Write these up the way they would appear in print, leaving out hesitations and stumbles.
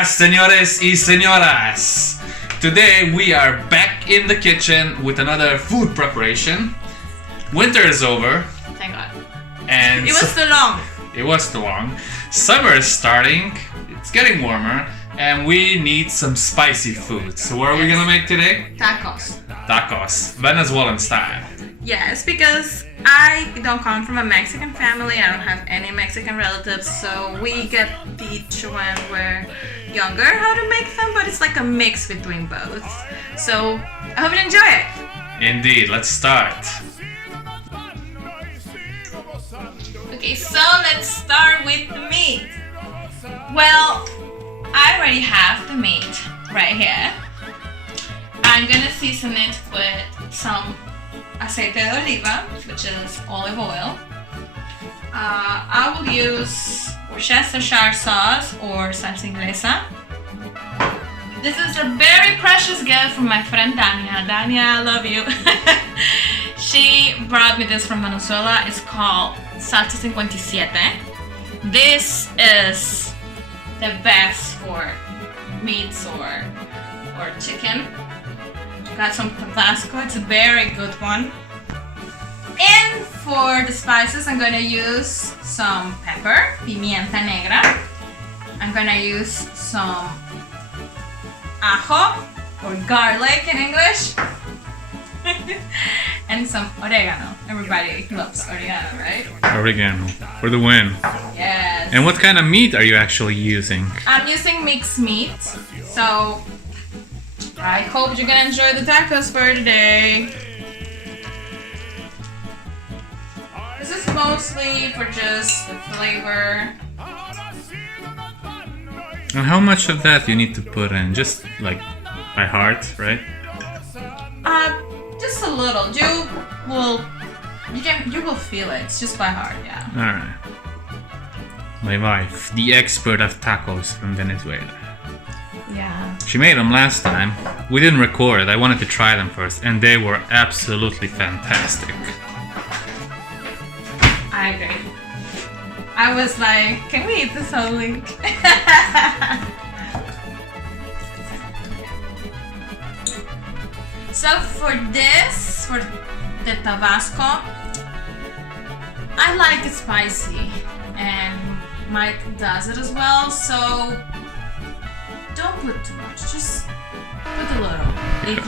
días, señores y señoras. Today we are back in the kitchen with another food preparation. Winter is over. Thank God. And it was too long. It was too long. Summer is starting. It's getting warmer. And we need some spicy food. So what are we gonna make today? Tacos. Tacos. Venezuelan style. Yes, because I don't come from a Mexican family. I don't have any Mexican relatives. So we get teach when we're younger how to make them. But it's like a mix between both. So I hope you enjoy it. Indeed. Let's start. Okay, so let's start with the meat. Well, I already have the meat right here. I'm gonna season it with some aceite de oliva, which is olive oil. I will use Worcestershire sauce or salsa inglesa. This is a very precious gift from my friend Dania. Dania, I love you. She brought me this from Venezuela. It's called salsa 57. This is the best for meats or chicken. Got some Tabasco, it's a very good one. And for the spices, I'm gonna use some pepper, pimienta negra. I'm gonna use some ajo, or garlic in English. And some oregano. Everybody loves oregano, right? Oregano. For the win. Yes. And what kind of meat are you actually using? I'm using mixed meat, so I hope you're gonna enjoy the tacos for today. This is mostly for just the flavor. And how much of that you need to put in? Just like by heart, right? Just a little. You will feel it. It's just by heart, yeah. Alright. My wife, the expert of tacos from Venezuela. Yeah. She made them last time. We didn't record. I wanted to try them first, and they were absolutely fantastic. I agree. I was like, can we eat this whole week? So for the Tabasco, I like it spicy, and Mike does it as well, so don't put too much, just put a little. If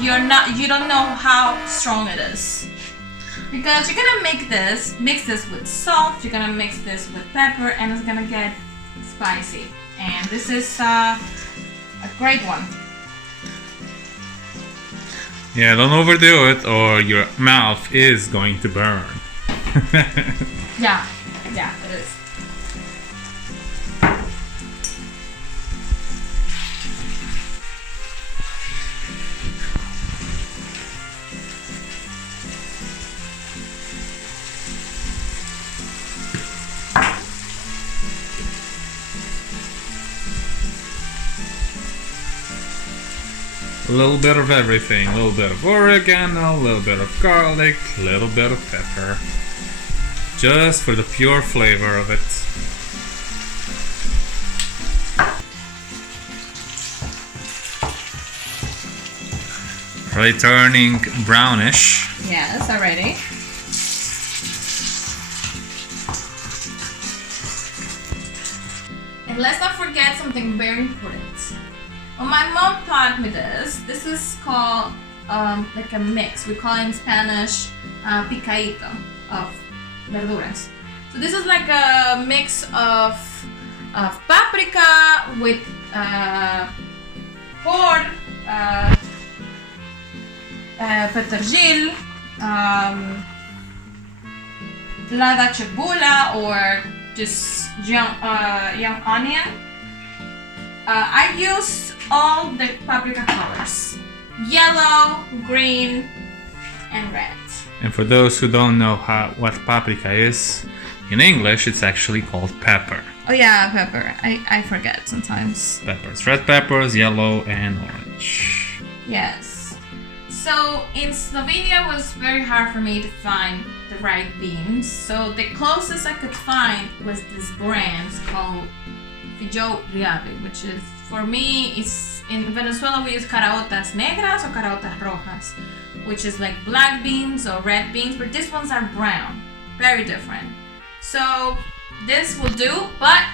you don't know how strong it is. Because you're gonna mix this with salt, you're gonna mix this with pepper, and it's gonna get spicy. And this is a great one. Yeah, don't overdo it or your mouth is going to burn. Yeah, it is. A little bit of everything, a little bit of oregano, a little bit of garlic, a little bit of pepper. Just for the pure flavor of it. Are they turning brownish? Yes, already. And let's not forget something very important. Well, my mom taught me this. This is called like a mix. We call it in Spanish picadito of verduras. So this is like a mix of paprika with pork, petergil, plada cebula, or just young onion. I use all the paprika colors: yellow, green, and red. And for those who don't know what paprika is, in English it's actually called pepper. Oh yeah, pepper. I forget sometimes. Peppers. Red peppers, yellow and orange. Yes. So in Slovenia it was very hard for me to find the right beans. So the closest I could find was this brand called Fijo Riavi, which is for me, it's in Venezuela we use caraotas negras or caraotas rojas, which is like black beans or red beans, but these ones are brown, very different. So this will do, but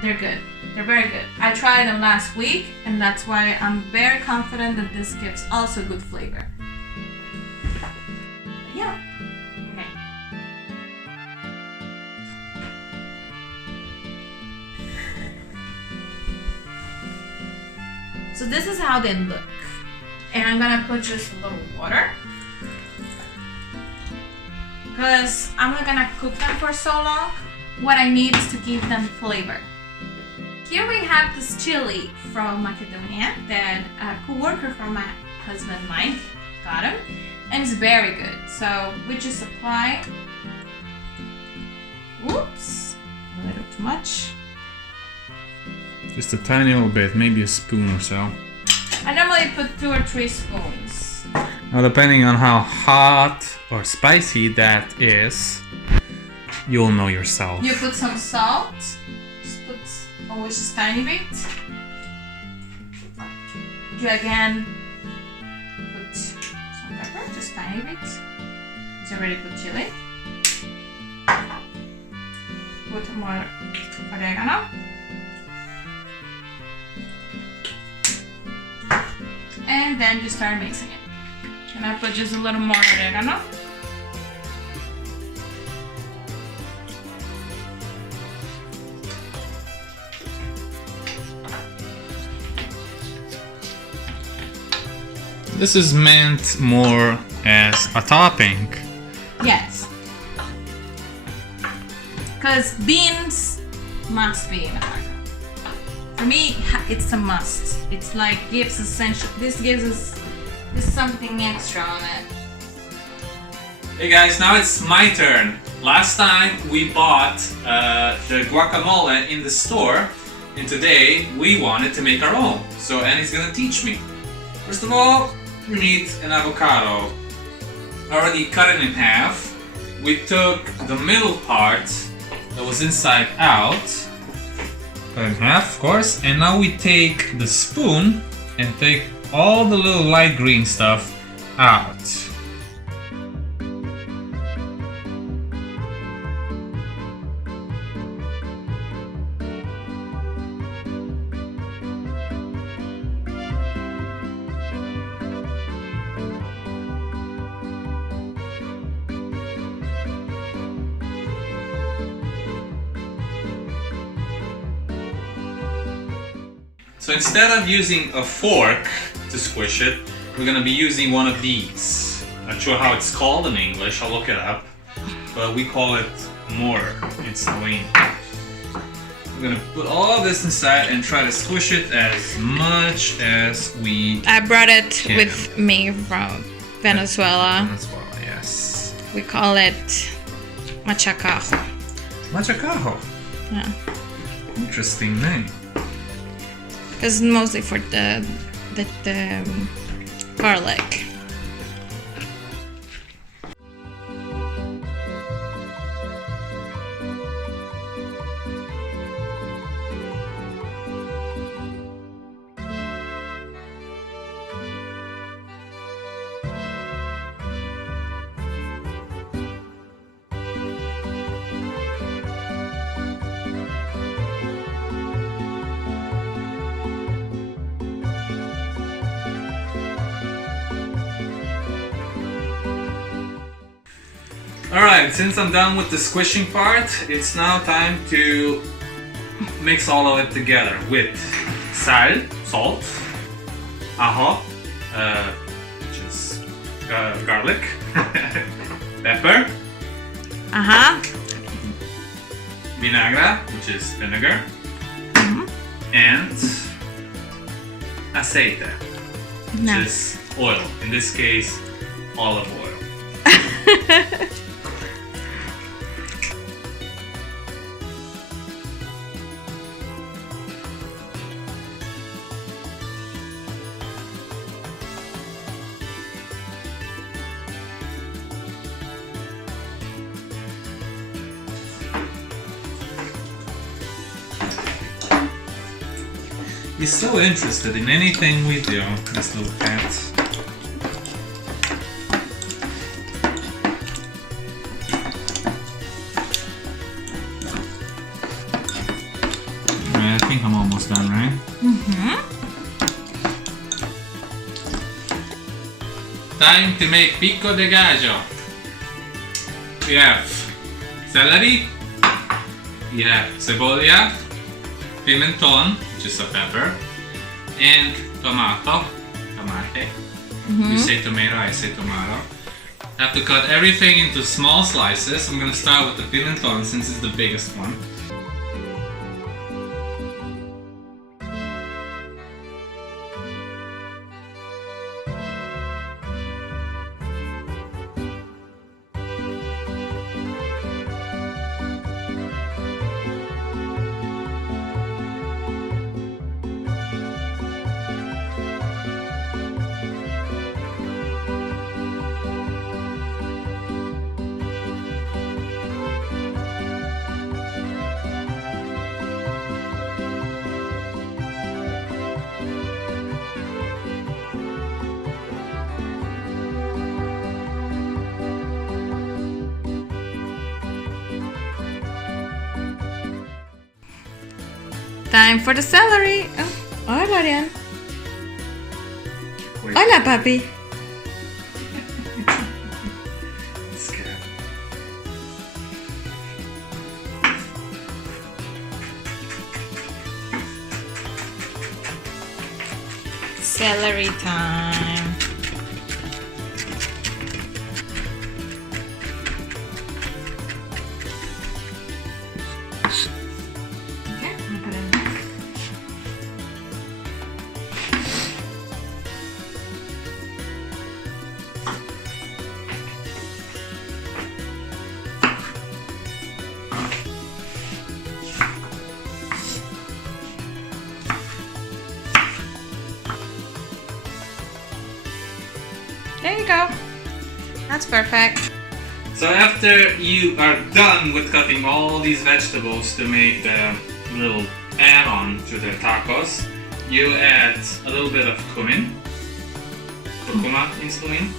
they're good. They're very good. I tried them last week, and that's why I'm very confident that this gives also good flavor. Yeah. Okay. So this is how they look. And I'm gonna put just a little water, because I'm not gonna cook them for so long. What I need is to give them flavor. Here we have this chili from Macedonia that a co-worker from my husband Mike got him, and it's very good. So we just apply, whoops, a little too much. Just a tiny little bit, maybe a spoon or so. I normally put 2 or 3 spoons. Now, depending on how hot or spicy that is, you'll know yourself. You put some salt. Just put always just tiny bit. You again put some pepper, just tiny bit. You already put chili. Put more oregano. And then just start mixing it. And I put just a little more oregano. This is meant more as a topping. Yes. Because beans must be in a taco. For me, it's a must. It's like gives essential. This gives us something extra on it. Hey guys, now it's my turn. Last time we bought the guacamole in the store, and today we wanted to make our own. So Annie's gonna teach me. First of all, you need an avocado. Already cut it in half. We took the middle part that was inside out. Cut in half, of course, and now we take the spoon and take all the little light green stuff out. So instead of using a fork to squish it, we're gonna be using one of these. Not sure how it's called in English, I'll look it up. But we call it mortar in Slovenia. We're gonna put all of this inside and try to squish it as much as we I brought it can. with me from Venezuela. Venezuela, yes. We call it machacajo. Machacajo. Yeah. Interesting name. It's mostly for the garlic. Alright, since I'm done with the squishing part, it's now time to mix all of it together with salt, ajo, which is garlic, pepper, vinagre, which is vinegar, and aceite, which is oil, in this case, olive oil. He's so interested in anything we do, this little cat. I think I'm almost done, right? Mm-hmm. Time to make pico de gallo. We have celery, we have cebolla, pimenton, which is a pepper, and tomato, tomate. You say tomato, I say tomato. I have to cut everything into small slices. I'm gonna start with the pimenton since it's the biggest one. Time for the celery. Oh, hola, Arián. Hola, papi. Celery time. There you go. That's perfect. So after you are done with cutting all these vegetables to make the little add-on to the tacos, you add a little bit of cumin. Curcuma means cumin.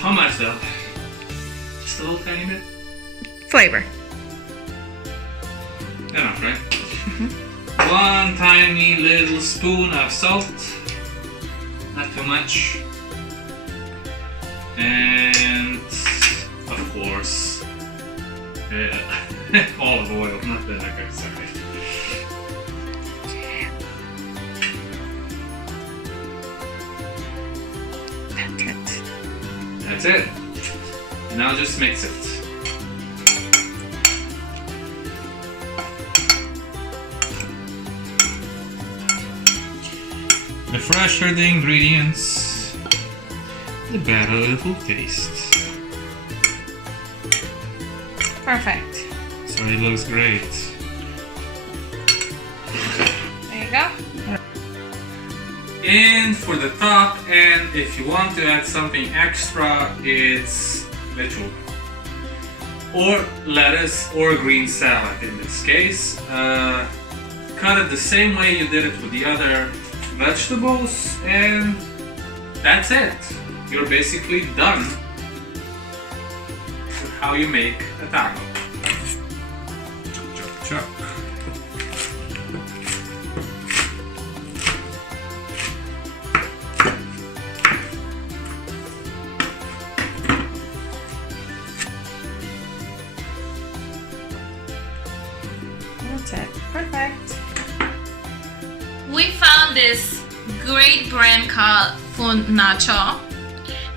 How much though? Just a little tiny bit? Flavor. Enough, right? One tiny little spoon of salt. Not too much. And of course, olive oil, not vinegar, sorry. That's it. Now just mix it. The fresher the ingredients, the better it will taste. Perfect. So it looks great. There you go. And for the top, and if you want to add something extra, it's lechuga. Or lettuce or green salad in this case. Cut it the same way you did it with the other vegetables, and that's it. You're basically done with how you make a taco. Chop, chop, chop. That's it. Perfect. We found this great brand called Nacho.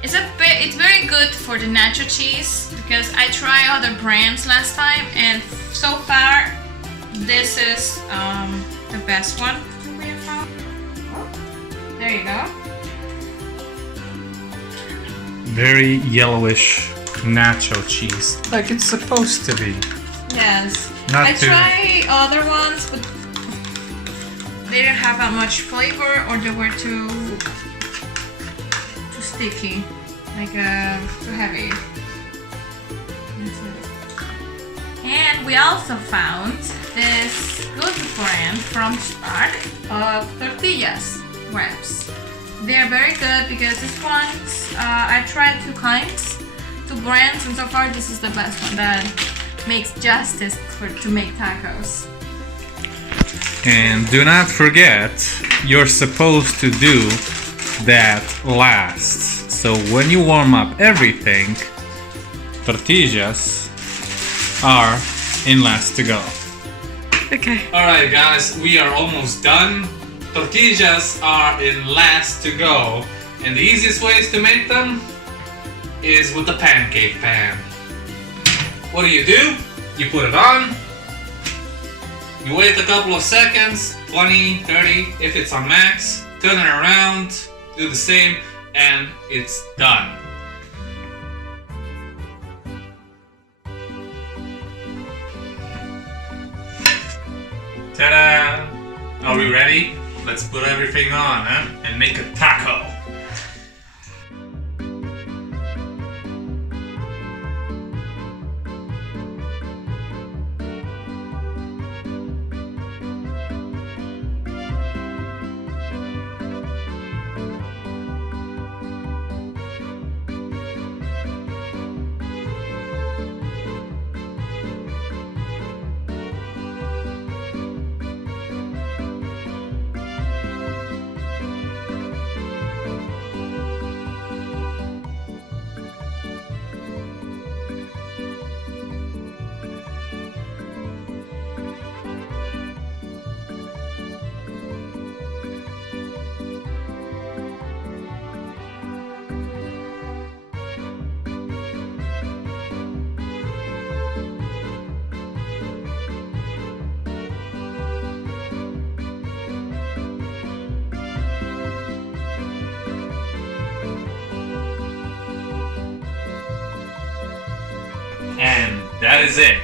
It's very good for the nacho cheese because I tried other brands last time and so far this is the best one we have found. Oh, there you go. Very yellowish nacho cheese, like it's supposed to be. Yes. Not I too- tried other ones, but they didn't have that much flavor, or they were too sticky, like too heavy. And And we also found this good brand from Spark of tortillas wraps. They are very good because this one's, I tried 2 kinds, 2 brands, and so far this is the best one that makes justice to make tacos. And do not forget, you're supposed to do that last. So when you warm up everything, tortillas are in last to go. Okay. Alright guys, we are almost done. Tortillas are in last to go. And the easiest ways to make them is with the pancake pan. What do? You put it on, you wait a couple of seconds, 20, 30, if it's on max, turn it around, do the same, and it's done. Ta-da! Are we ready? Let's put everything on, and make a taco. And that is it.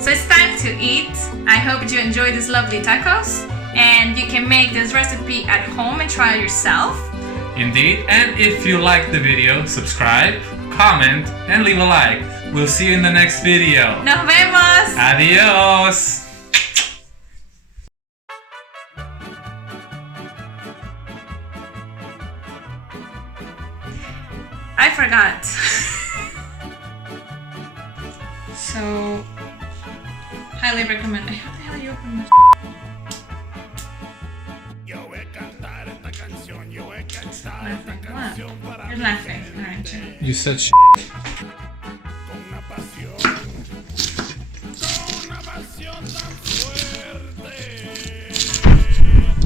So it's time to eat. I hope you enjoy these lovely tacos, and you can make this recipe at home and try it yourself. Indeed, and if you like the video, subscribe, comment, and leave a like. We'll see you in the next video. Nos vemos! Adios! I forgot. So, highly recommend. How the hell you open this? What? You're laughing, aren't you? You said sh**.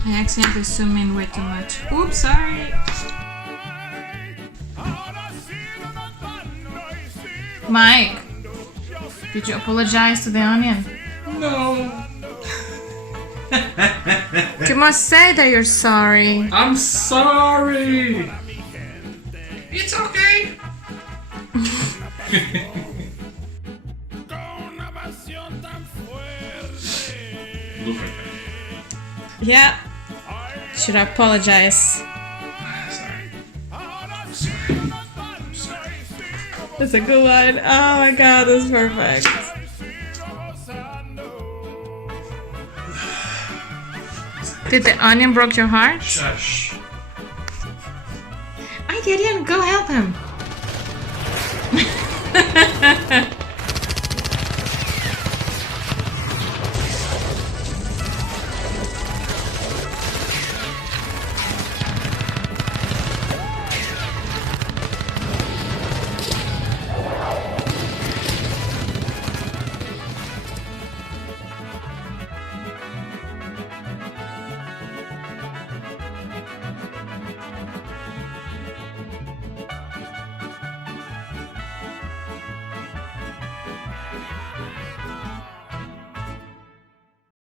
I accidentally zoomed in way too much. Oops, sorry. Mike, did you apologize to the onion? No. You must say that you're sorry. I'm sorry. It's okay. Yeah. Should I apologize? That's a good one. Oh my god, that's perfect. Did the onion broke your heart? Shush. I didn't. Go help him.